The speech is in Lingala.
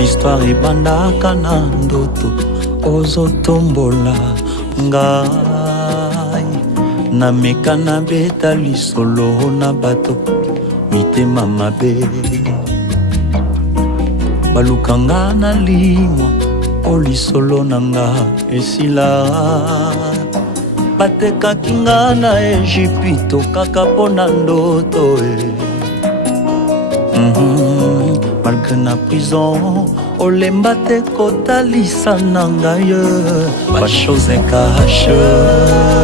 histoire ebandaka na ndoto ozotombola ngai nameka na beta lisolo na bato mitema mabe balukanga na limwa o lisolo na nga esila batekaki nga na Ejipito kaka mpo na ndoto malgré na prison olemba te kotalisa na ngai bachose cache